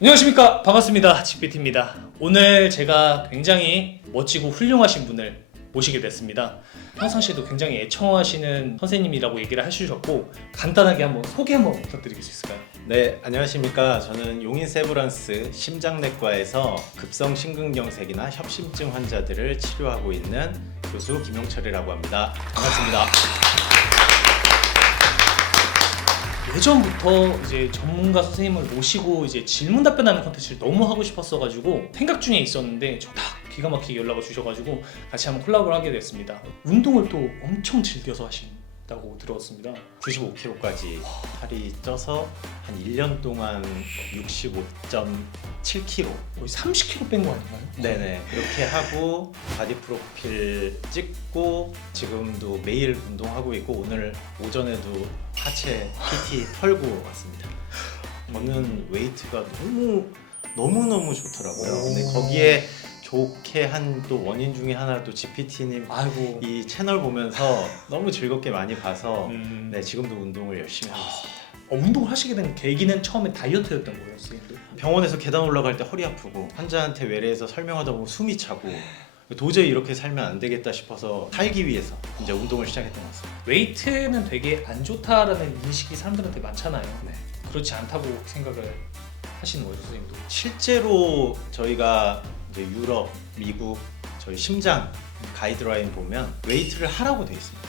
안녕하십니까, 반갑습니다. GPT입니다. 오늘 제가 굉장히 멋지고 훌륭하신 분을 모시게 됐습니다. 평상시에도 굉장히 애청하시는 선생님이라고 얘기를 해주셨고, 간단하게 한번 소개 한번 부탁드릴 수 있을까요? 네, 안녕하십니까. 저는 용인세브란스 심장내과에서 급성 심근경색이나 협심증 환자들을 치료하고 있는 교수 김용철이라고 합니다. 반갑습니다. 예전부터 이제 전문가 선생님을 모시고 이제 질문 답변하는 컨텐츠를 너무 하고 싶었어가지고 생각 중에 있었는데 딱 기가 막히게 연락을 주셔가지고 같이 한번 콜라보를 하게 됐습니다. 운동을 또 엄청 즐겨서 하신다고 들었습니다. 95kg까지 살이 쪄서 한 1년 동안 65.7kg. 거의 30kg 뺀 거 아닌가요? 네네. 그렇게 하고 바디 프로필 찍고 지금도 매일 운동하고 있고 오늘 오전에도 하체 PT 털고 왔습니다. 저는 웨이트가 너무너무 좋더라고요. 근데 거기에 좋게 한 또 원인 중에 하나 또 GPT님 아이고. 이 채널 보면서 너무 즐겁게 많이 봐서 네. 네, 지금도 운동을 열심히 하고 있습니다. 운동을 하시게 된 계기는 처음에 다이어트였던 거예요, 선생님도? 병원에서 계단 올라갈 때 허리 아프고 환자한테 외래에서 설명하다 보면 숨이 차고 도저히 이렇게 살면 안 되겠다 싶어서 살기 위해서 이제 운동을 시작했던 것 같습니다. 웨이트는 되게 안 좋다라는 인식이 사람들한테 많잖아요. 네. 그렇지 않다고 생각을 하시는 거예요, 선생님도? 실제로 저희가 이제 유럽, 미국 저희 심장 가이드라인 보면 웨이트를 하라고 돼 있습니다.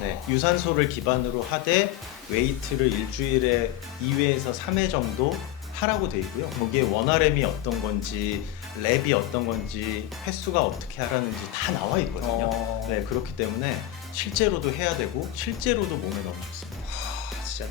네, 유산소를 기반으로 하되 웨이트를 일주일에 2회에서 3회 정도 하라고 돼 있고요. 거기에 원RM이 어떤 건지 랩이 어떤 건지 횟수가 어떻게 하라는지 다 나와 있거든요. 네, 그렇기 때문에 실제로도 해야 되고 실제로도 몸에 너무 좋습니다. 진짜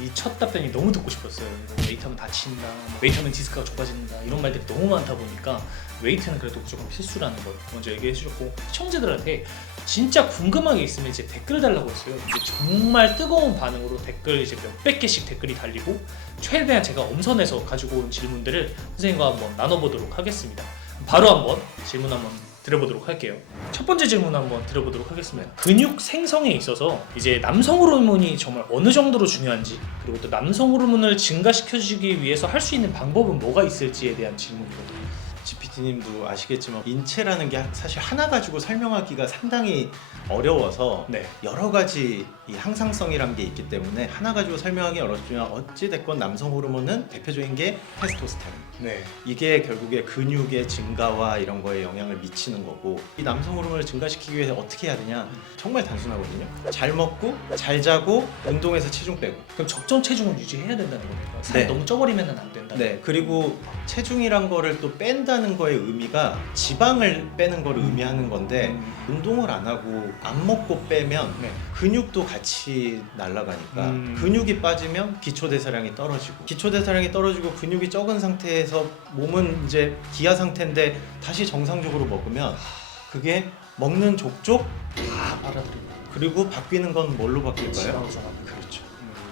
이 첫 답변이 너무 듣고 싶었어요. 웨이트하면 다친다, 웨이트하면 디스크가 좁아진다 이런 말들이 너무 많다 보니까 웨이트는 그래도 무조건 필수라는 걸 먼저 얘기해 주셨고, 시청자들한테 진짜 궁금한 게 있으면 이제 댓글 달라고 했어요. 이제 정말 뜨거운 반응으로 댓글 이제 몇백 개씩 댓글이 달리고 최대한 제가 엄선해서 가지고 온 질문들을 선생님과 한번 나눠보도록 하겠습니다. 바로 한번 질문 한번 드려보도록 할게요. 첫 번째 질문 한번 드려보도록 하겠습니다. 근육 생성에 있어서 이제 남성 호르몬이 정말 어느 정도로 중요한지, 그리고 또 남성 호르몬을 증가시켜주기 위해서 할 수 있는 방법은 뭐가 있을지에 대한 질문이거든요. GPT님도 아시겠지만 인체라는 게 사실 하나 가지고 설명하기가 상당히 어려워서 네. 여러 가지 이 항상성이란 게 있기 때문에 하나 가지고 설명하기 어렵지만 어찌 됐건 남성 호르몬은 대표적인 게 테스토스테론. 네. 이게 결국에 근육의 증가와 이런 거에 영향을 미치는 거고, 이 남성 호르몬을 증가시키기 위해서 어떻게 해야 되냐? 정말 단순하거든요. 잘 먹고 잘 자고 운동해서 체중 빼고. 그럼 적정 체중을 유지해야 된다는 겁니까? 살이 네. 너무 쪄버리면 안 된다. 네, 그리고 체중이란 거를 또 뺀다는 거의 의미가 지방을 빼는 걸 의미하는 건데 운동을 안 하고 안 먹고 빼면 네. 근육도 같이 날아가니까 근육이 빠지면 기초대사량이 떨어지고 기초대사량이 떨어지고 근육이 적은 상태에서 몸은 이제 기아 상태인데 다시 정상적으로 먹으면 그게 먹는 족족 다 빨아들이고. 그리고 바뀌는 건 뭘로 바뀔까요? 지방으로 만들고. 그렇죠.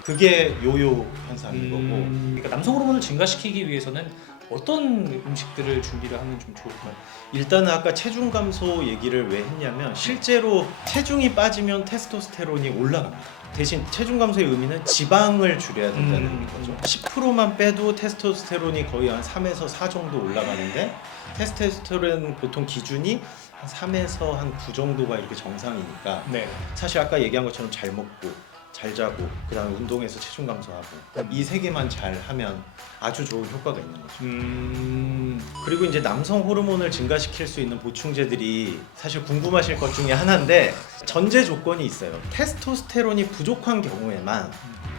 그게 요요 현상인 거고. 그러니까 남성 호르몬을 증가시키기 위해서는 어떤 음식들을 준비를 하면 좀 좋을까요? 일단은 아까 체중 감소 얘기를 왜 했냐면 실제로 체중이 빠지면 테스토스테론이 올라갑니다. 대신 체중 감소의 의미는 지방을 줄여야 된다는 거죠. 10%만 빼도 테스토스테론이 거의 한 3에서 4 정도 올라가는데 테스토스테론 보통 기준이 한 3에서 한 9 정도가 이렇게 정상이니까 네. 사실 아까 얘기한 것처럼 잘 먹고 잘 자고 그 다음에 운동해서 체중 감소하고 이 세 개만 잘 하면 아주 좋은 효과가 있는 거죠. 그리고 이제 남성 호르몬을 증가시킬 수 있는 보충제들이 사실 궁금하실 것 중에 하나인데 전제 조건이 있어요. 테스토스테론이 부족한 경우에만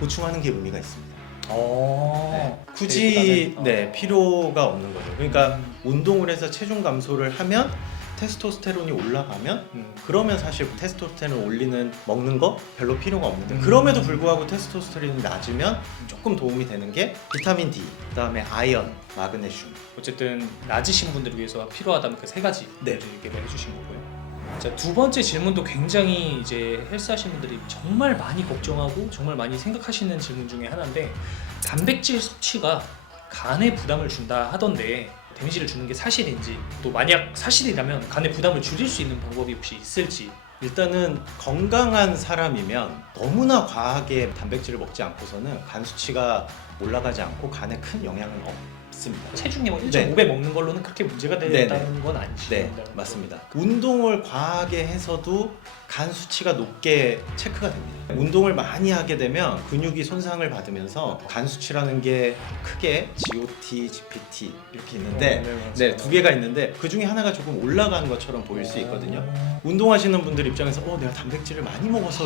보충하는 게 의미가 있습니다. 네. 굳이 필요가 없는 거죠. 그러니까 운동을 해서 체중 감소를 하면 테스토스테론이 올라가면 그러면 사실 테스토스테론 올리는 먹는 거 별로 필요가 없는데 그럼에도 불구하고 테스토스테론이 낮으면 조금 도움이 되는 게 비타민 D, 그다음에 아연, 마그네슘. 어쨌든 낮으신 분들을 위해서 필요하다면 그 세 가지 네. 얘기를 해주신 거고요. 자, 두 번째 질문도 굉장히 이제 헬스하시는 분들이 정말 많이 걱정하고 정말 많이 생각하시는 질문 중에 하나인데, 단백질 섭취가 간에 부담을 준다 하던데 데미지를 주는 게 사실인지, 또 만약 사실이라면 간의 부담을 줄일 수 있는 방법이 혹시 있을지. 일단은 건강한 사람이면 너무나 과하게 단백질을 먹지 않고서는 간 수치가 올라가지 않고 간에 큰 영향은 있습니다. 체중이 뭐 네. 1.5배 먹는 걸로는 그렇게 문제가 되다는 건 아니시죠? 네, 맞습니다. 운동을 과하게 해서도 간 수치가 높게 체크가 됩니다. 운동을 많이 하게 되면 근육이 손상을 받으면서 간 수치라는 게 크게 GOT, GPT 이렇게 있는데 네, 두 개가 있는데 그 중에 하나가 조금 올라간 것처럼 보일 수 있거든요. 운동하시는 분들 입장에서 내가 단백질을 많이 먹어서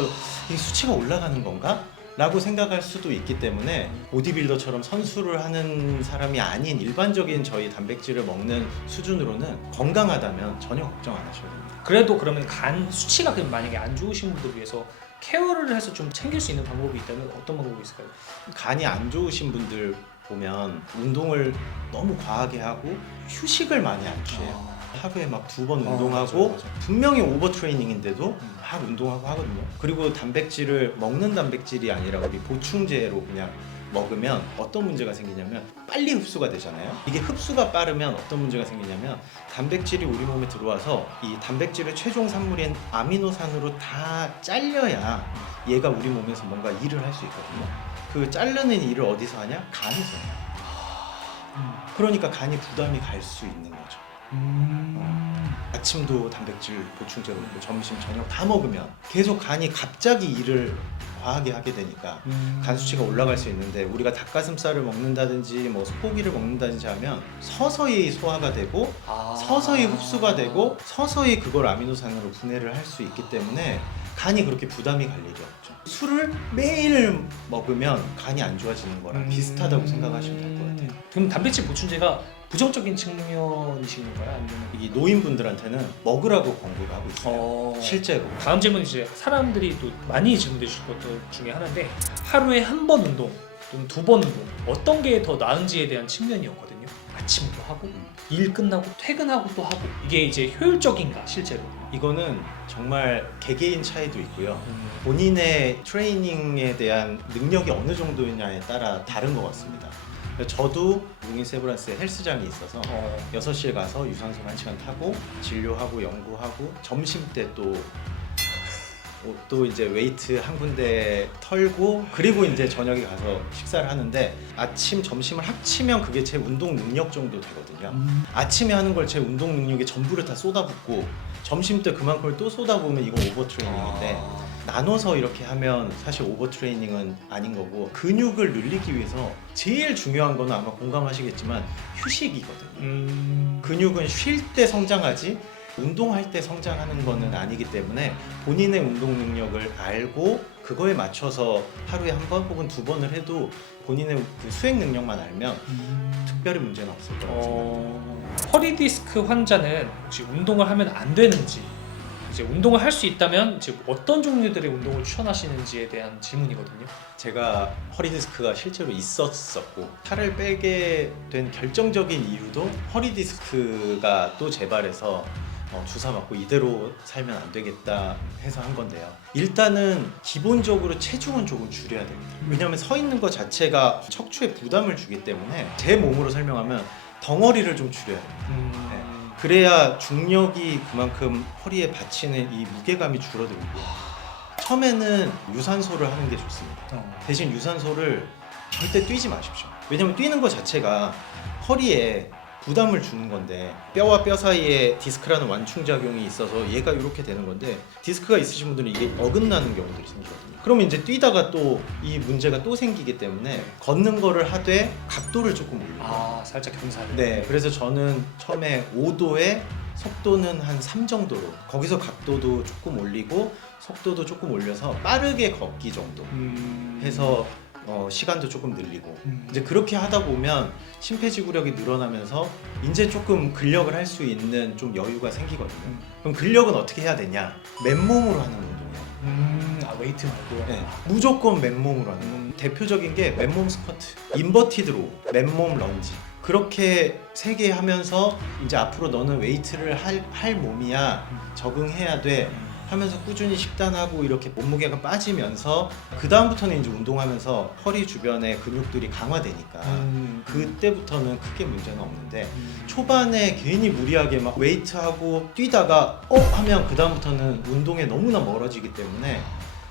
이 수치가 올라가는 건가? 라고 생각할 수도 있기 때문에 보디빌더처럼 선수를 하는 사람이 아닌 일반적인 저희 단백질을 먹는 수준으로는 건강하다면 전혀 걱정 안 하셔도 됩니다. 그래도 그러면 간 수치가 그럼 만약에 안 좋으신 분들 위해서 케어를 해서 좀 챙길 수 있는 방법이 있다면 어떤 방법이 있을까요? 간이 안 좋으신 분들 보면 운동을 너무 과하게 하고 휴식을 많이 안 취해요. 하루에 막 2번 운동하고 맞아요. 분명히 오버 트레이닝인데도 막 운동하고 하거든요. 그리고 단백질을 먹는 단백질이 아니라 우리 보충제로 그냥 먹으면 어떤 문제가 생기냐면 빨리 흡수가 되잖아요. 이게 흡수가 빠르면 어떤 문제가 생기냐면 단백질이 우리 몸에 들어와서 이 단백질의 최종 산물인 아미노산으로 다 잘려야 얘가 우리 몸에서 뭔가 일을 할 수 있거든요. 그 자르는 일을 어디서 하냐? 간에서 해요. 그러니까 간이 부담이 갈 수 있는 거죠. 아침도 단백질 보충제로 먹고 점심 저녁 다 먹으면 계속 간이 갑자기 일을 과하게 하게 되니까 간 수치가 올라갈 수 있는데, 우리가 닭가슴살을 먹는다든지 뭐 소고기를 먹는다든지 하면 서서히 소화가 되고 서서히 흡수가 되고 서서히 그걸 아미노산으로 분해를 할 수 있기 때문에 간이 그렇게 부담이 갈 일이 없죠. 술을 매일 먹으면 간이 안 좋아지는 거랑 비슷하다고 생각하시면 될 것 같아요. 그럼 단백질 보충제가 부정적인 측면이신 건가요? 아니면 이 노인분들한테는 먹으라고 광고를 하고 있어요. 실제로. 다음 질문 이제 사람들이 또 많이 질문해 주실 것들 중에 하나인데, 하루에 한 번 운동 또는 2번 운동 어떤 게 더 나은지에 대한 측면이었거든요. 아침도 하고 일 끝나고 퇴근하고 또 하고 이게 이제 효율적인가 실제로? 이거는 정말 개개인 차이도 있고요. 본인의 트레이닝에 대한 능력이 어느 정도냐에 따라 다른 것 같습니다. 저도 루인 세브란스에 헬스장이 있어서 6시에 가서 유산소 1시간 타고 진료하고 연구하고 점심때 또 이제 웨이트 한 군데 털고 그리고 이제 저녁에 가서 식사를 하는데, 아침 점심을 합치면 그게 제 운동 능력 정도 되거든요. 아침에 하는 걸 제 운동 능력에 전부를 다 쏟아붓고 점심 때 그만큼을 또 쏟아부으면 이건 오버 트레이닝인데, 나눠서 이렇게 하면 사실 오버 트레이닝은 아닌 거고, 근육을 늘리기 위해서 제일 중요한 거는 아마 공감하시겠지만 휴식이거든요. 근육은 쉴 때 성장하지 운동할 때 성장하는 거는 아니기 때문에 본인의 운동 능력을 알고 그거에 맞춰서 하루에 1번 혹은 2번을 해도 본인의 그 수행 능력만 알면 특별히 문제는 없을 거라고 생각합니다. 허리 디스크 환자는 혹시 운동을 하면 안 되는지, 이제 운동을 할 수 있다면 이제 어떤 종류들의 운동을 추천하시는지에 대한 질문이거든요. 제가 허리 디스크가 실제로 있었었고 살을 빼게 된 결정적인 이유도 허리 디스크가 또 재발해서 주사 맞고 이대로 살면 안 되겠다 해서 한 건데요. 일단은 기본적으로 체중은 조금 줄여야 됩니다. 왜냐하면 서 있는 것 자체가 척추에 부담을 주기 때문에 제 몸으로 설명하면 덩어리를 좀 줄여야 됩니다. 네. 그래야 중력이 그만큼 허리에 받치는 이 무게감이 줄어들고, 처음에는 유산소를 하는 게 좋습니다. 대신 유산소를 절대 뛰지 마십시오. 왜냐면 뛰는 것 자체가 허리에 부담을 주는 건데, 뼈와 뼈 사이에 디스크라는 완충작용이 있어서 얘가 이렇게 되는 건데, 디스크가 있으신 분들은 이게 어긋나는 경우들이 생기거든요. 그러면 이제 뛰다가 또 이 문제가 또 생기기 때문에 걷는 거를 하되 각도를 조금 올려요. 살짝 경사를. 네, 그래서 저는 처음에 5도에 속도는 한 3 정도로, 거기서 각도도 조금 올리고 속도도 조금 올려서 빠르게 걷기 정도 해서 시간도 조금 늘리고 이제 그렇게 하다 보면 심폐지구력이 늘어나면서 이제 조금 근력을 할 수 있는 좀 여유가 생기거든요. 그럼 근력은 어떻게 해야 되냐? 맨몸으로 하는 운동이에요. 웨이트 말고. 네, 무조건 맨몸으로 하는 거. 대표적인 게 맨몸 스쿼트, 인버티드로, 맨몸 런지. 그렇게 3개 하면서 이제 앞으로 너는 웨이트를 할 몸이야, 적응해야 돼 하면서 꾸준히 식단하고 이렇게 몸무게가 빠지면서 그 다음부터는 이제 운동하면서 허리 주변에 근육들이 강화되니까 그때부터는 크게 문제는 없는데, 초반에 괜히 무리하게 막 웨이트하고 뛰다가 하면 그 다음부터는 운동에 너무나 멀어지기 때문에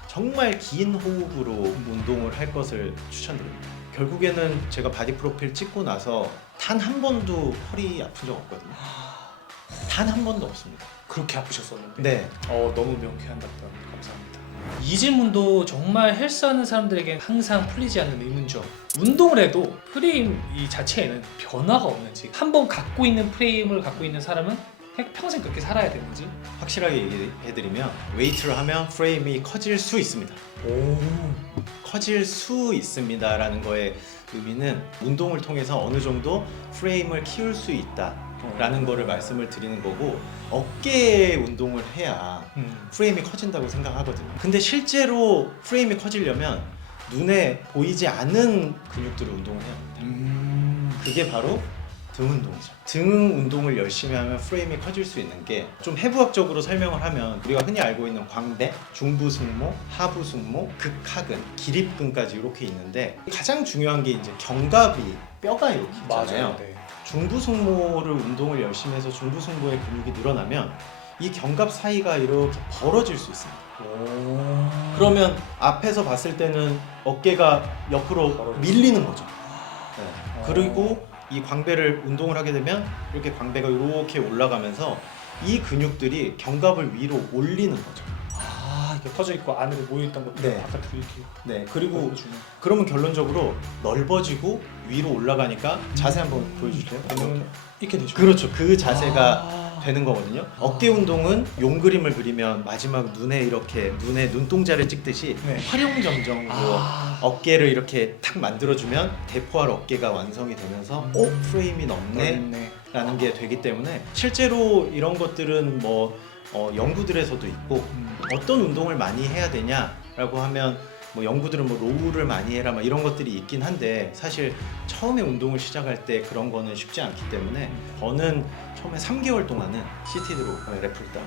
정말 긴 호흡으로 운동을 할 것을 추천드립니다. 결국에는 제가 바디 프로필 찍고 나서 단 한 번도 허리 아픈 적 없거든요. 단 한 번도 없습니다. 그렇게 아프셨었는데. 네. 너무 명쾌한 답변 감사합니다. 이 질문도 정말 헬스하는 사람들에게 항상 풀리지 않는 의문점. 운동을 해도 프레임 이 자체에는 변화가 없는지, 한 번 갖고 있는 프레임을 갖고 있는 사람은 평생 그렇게 살아야 되는지. 확실하게 얘기해드리면 웨이트를 하면 프레임이 커질 수 있습니다. 커질 수 있습니다라는 거의 의미는 운동을 통해서 어느 정도 프레임을 키울 수 있다라는 거를 말씀을 드리는 거고, 어깨 운동을 해야 프레임이 커진다고 생각하거든요. 근데 실제로 프레임이 커지려면 눈에 보이지 않는 근육들을 운동을 해야 합니다. 그게 바로 등 운동이죠. 등 운동을 열심히 하면 프레임이 커질 수 있는 게, 좀 해부학적으로 설명을 하면 우리가 흔히 알고 있는 광배, 중부 승모, 하부 승모, 극하근, 기립근까지 이렇게 있는데, 가장 중요한 게 이제 견갑이, 뼈가 이렇게 있잖아요. 네. 중부 승모를 운동을 열심히 해서 중부 승모의 근육이 늘어나면 이 견갑 사이가 이렇게 벌어질 수 있습니다. 그러면 앞에서 봤을 때는 어깨가 옆으로 밀리는 거죠. 네. 그리고 이 광배를 운동을 하게 되면 이렇게 광배가 이렇게 올라가면서 이 근육들이 견갑을 위로 올리는 거죠. 이렇게 퍼져 있고 안으로 모여 있던 것들이 네. 바깥으로 이렇게. 네. 그리고 그러면 결론적으로 넓어지고 위로 올라가니까, 자세 한번 보여주실래요? 그러면 이렇게 되죠. 그렇죠. 그 자세가 되는 거거든요. 어깨 운동은 용 그림을 그리면 마지막 눈에 이렇게 눈동자를 찍듯이 네. 활용점정으로 어깨를 이렇게 탁 만들어주면 대포할 어깨가 완성이 되면서 프레임이 넓네 라는 게 되기 때문에, 실제로 이런 것들은 뭐 연구들에서도 있고, 어떤 운동을 많이 해야 되냐라고 하면 뭐 연구들은 뭐 로우를 많이 해라 막 이런 것들이 있긴 한데, 사실 처음에 운동을 시작할 때 그런 거는 쉽지 않기 때문에 저는 처음에 3개월 동안은 시티드로 랩풀다운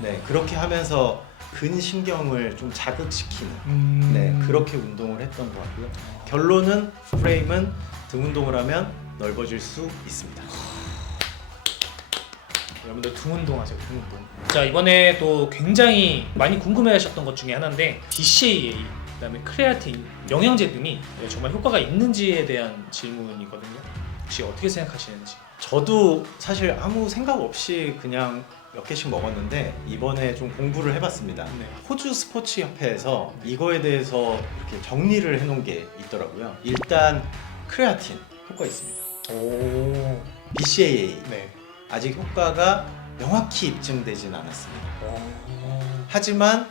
네, 그렇게 하면서 근신경을 좀 자극시키는 네, 그렇게 운동을 했던 것 같고요. 결론은 프레임은 등 운동을 하면 넓어질 수 있습니다. 여러분들 등 운동하세요. 등 운동. 자, 이번에 또 굉장히 많이 궁금해하셨던 것 중에 하나인데, BCAA, 그다음에 크레아틴, 영양제 등이 정말 효과가 있는지에 대한 질문이거든요. 혹시 어떻게 생각하시는지? 저도 사실 아무 생각 없이 그냥 몇 개씩 먹었는데, 이번에 좀 공부를 해봤습니다. 네. 호주 스포츠 협회에서 이거에 대해서 이렇게 정리를 해놓은 게 있더라고요. 일단 크레아틴 효과 있습니다. BCAA 네. 아직 효과가 명확히 입증되진 않았습니다. 하지만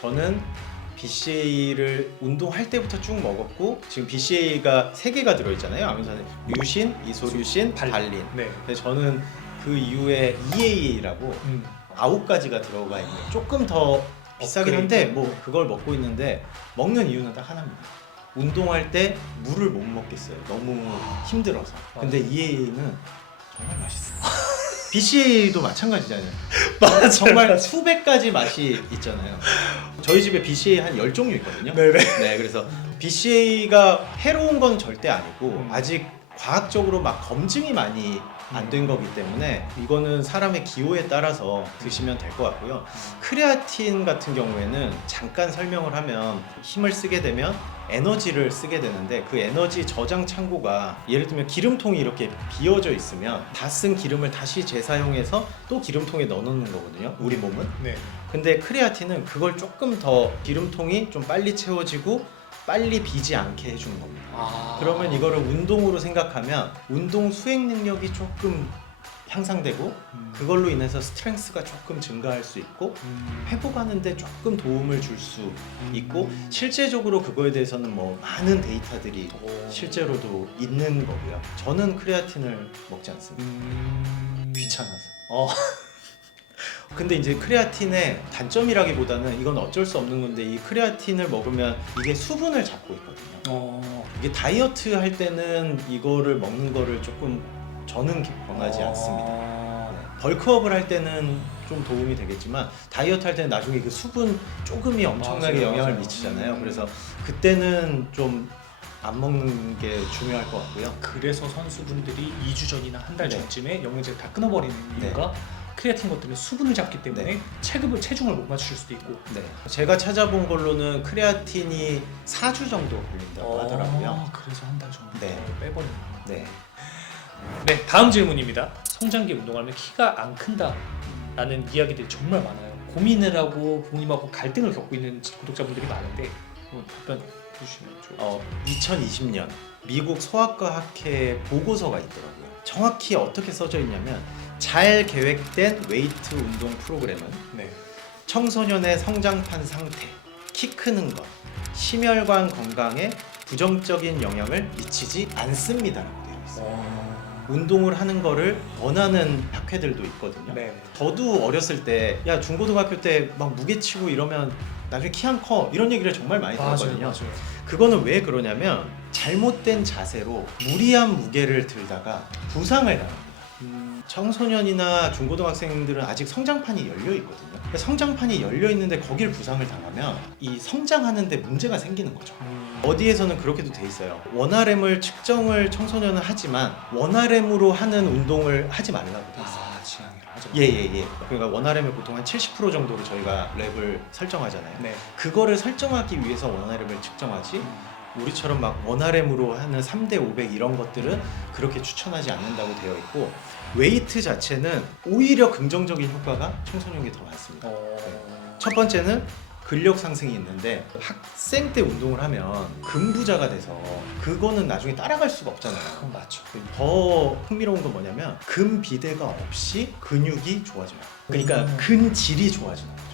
저는 BCAA를 운동할 때부터 쭉 먹었고, 지금 BCAA가 3개가 들어있잖아요. 아미노산에 류신, 이소류신, 발린. 네. 근데 저는 그 이후에 EAA라고 9가지가 들어가 있는, 조금 더 비싸긴 한데 뭐 그걸 먹고 있는데, 먹는 이유는 딱 하나입니다. 운동할 때 물을 못 먹겠어요. 너무 힘들어서. 근데 EAA는 정말 맛있어요. BCAA도 마찬가지잖아요. 맞아요. 정말 수백 가지 맛이 있잖아요. 저희 집에 BCAA 한 10종류 있거든요. 네네. 네, 그래서 BCAA가 해로운 건 절대 아니고, 아직 과학적으로 막 검증이 많이 안 된 거기 때문에 이거는 사람의 기호에 따라서 드시면 될 것 같고요. 크레아틴 같은 경우에는 잠깐 설명을 하면, 힘을 쓰게 되면 에너지를 쓰게 되는데, 그 에너지 저장 창고가, 예를 들면 기름통이 이렇게 비어져 있으면 다 쓴 기름을 다시 재사용해서 또 기름통에 넣어놓는 거거든요, 우리 몸은. 네. 근데 크레아틴은 그걸 조금 더, 기름통이 좀 빨리 채워지고 빨리 비지 않게 해주는 겁니다. 그러면 이거를 운동으로 생각하면 운동 수행 능력이 조금 향상되고, 그걸로 인해서 스트렝스가 조금 증가할 수 있고, 회복하는데 조금 도움을 줄 수 있고, 실제적으로 그거에 대해서는 뭐 많은 데이터들이 실제로도 있는 거고요. 저는 크레아틴을 먹지 않습니다. 귀찮아서. 근데 이제 크레아틴의 단점이라기보다는, 이건 어쩔 수 없는 건데, 이 크레아틴을 먹으면 이게 수분을 잡고 있거든요. 이게 다이어트 할 때는 이거를 먹는 거를 조금 저는 권하지 않습니다. 네. 벌크업을 할 때는 좀 도움이 되겠지만, 다이어트 할 때는 나중에 그 수분 조금이 엄청나게 영향을 미치잖아요. 그래서 그때는 좀 안 먹는 게 중요할 것 같고요. 그래서 선수분들이 2주 전이나 한 달 네. 전쯤에 영양제를 다 끊어버리는 네. 이유가 크레아틴 것 때문에 수분을 잡기 때문에 네. 체중을 못 맞추실 수도 있고. 네. 제가 찾아본 걸로는 크레아틴이 4주 정도 걸린다고 하더라고요. 그래서 한 달 정도 네. 빼버리는. 네. 네, 다음 질문입니다. 성장기 운동하면 키가 안 큰다 라는 이야기들이 정말 많아요. 고민을 하고 부모님하고 갈등을 겪고 있는 구독자분들이 많은데 답변 해주시면 좋을 2020년 미국 소아과 학회 보고서가 있더라고요. 정확히 어떻게 써져 있냐면 잘 계획된 웨이트 운동 프로그램은 네. 청소년의 성장판 상태, 키 크는 것, 심혈관 건강에 부정적인 영향을 미치지 않습니다라고 되어 있어요. 운동을 하는 거를 원하는 학회들도 있거든요. 네. 저도 어렸을 때 야 중고등학교 때 막 무게 치고 이러면 나중에 키 안 커 이런 얘기를 정말 많이 들었거든요. 맞아요. 그거는 왜 그러냐면 잘못된 자세로 무리한 무게를 들다가 부상을 당합니다. 청소년이나 중고등학생들은 아직 성장판이 열려 있거든요. 성장판이 열려 있는데 거길 부상을 당하면 이 성장하는 데 문제가 생기는 거죠. 어디에서는 그렇게도 돼 있어요. 원RM을 측정을 청소년은 하지만 원RM으로 하는 운동을 하지 말라고 돼 있어요. 지향이 맞아. 예. 그러니까 원RM을 보통 한 70% 정도로 저희가 랩을 설정하잖아요. 네. 그거를 설정하기 위해서 원RM을 측정하지 우리처럼 막 원RM으로 하는 3대 500 이런 것들은 그렇게 추천하지 않는다고 되어 있고 웨이트 자체는 오히려 긍정적인 효과가 청소년에게 더 많습니다. 첫 번째는 근력 상승이 있는데 학생 때 운동을 하면 근부자가 돼서 그거는 나중에 따라갈 수가 없잖아요. 그건 맞죠. 더 흥미로운 건 뭐냐면 근비대가 없이 근육이 좋아져요. 그러니까 근질이 좋아지는 거죠.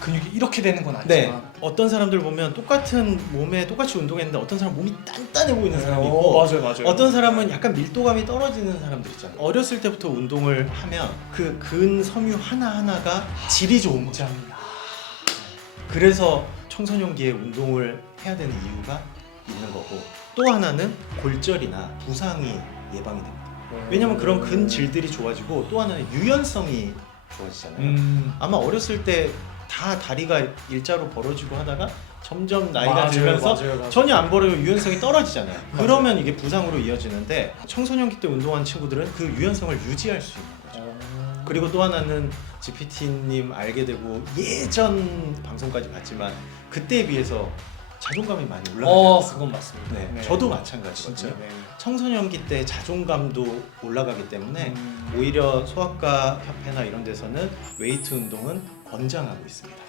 근육이 이렇게 되는 건 네. 아니지만 어떤 사람들 보면 똑같은 몸에 똑같이 운동했는데 어떤 사람 몸이 단단해 보이는 사람이 있고 맞아요. 어떤 사람은 약간 밀도감이 떨어지는 사람들 있잖아요. 어렸을 때부터 운동을 하면 그 근섬유 하나하나가 질이 좋은 거죠. 그래서 청소년기에 운동을 해야 되는 이유가 있는 거고 또 하나는 골절이나 부상이 예방이 됩니다. 왜냐면 그런 근질들이 좋아지고 또 하나는 유연성이 좋아지잖아요. 아마 어렸을 때 다 다리가 일자로 벌어지고 하다가 점점 나이가 들면서 맞아요. 전혀 안 벌어요. 유연성이 떨어지잖아요. 그러면 이게 부상으로 이어지는데 청소년기 때 운동한 친구들은 그 유연성을 유지할 수 있는 거죠. 그리고 또 하나는 GPT님 알게 되고 예전 방송까지 봤지만 그때에 비해서 자존감이 많이 올라가지 그건 맞습니다. 네. 저도 마찬가지거든요. 진짜. 네. 청소년기 때 자존감도 올라가기 때문에 오히려 소아과 협회나 이런 데서는 웨이트 운동은 권장하고 있습니다.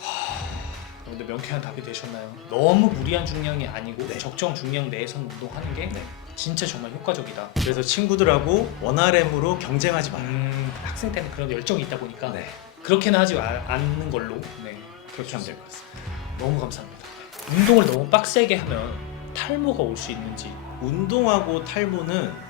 근데 명쾌한 답이 되셨나요? 너무 무리한 중량이 아니고 네. 적정 중량 내에서 운동하는 게 네. 진짜 정말 효과적이다. 그래서 친구들하고 원RM으로 경쟁하지 마라. 학생 때는 그런 열정이 있다 보니까 네. 그렇게는 하지 않는 걸로 그렇게 하면 될 것 같습니다. 너무 감사합니다. 운동을 너무 빡세게 하면 탈모가 올 수 있는지. 운동하고 탈모는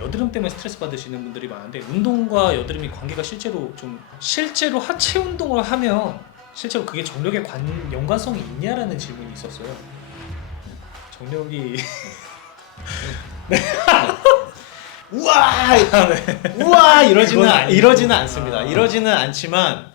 여드름 때문에 스트레스 받으시는 분들이 많은데 운동과 여드름이 관계가 실제로 하체 운동을 하면 실제로 그게 정력에 연관성이 있냐라는 질문이 있었어요. 정력이 우와! 우와! 이러지는 않습니다. 이러지는 않지만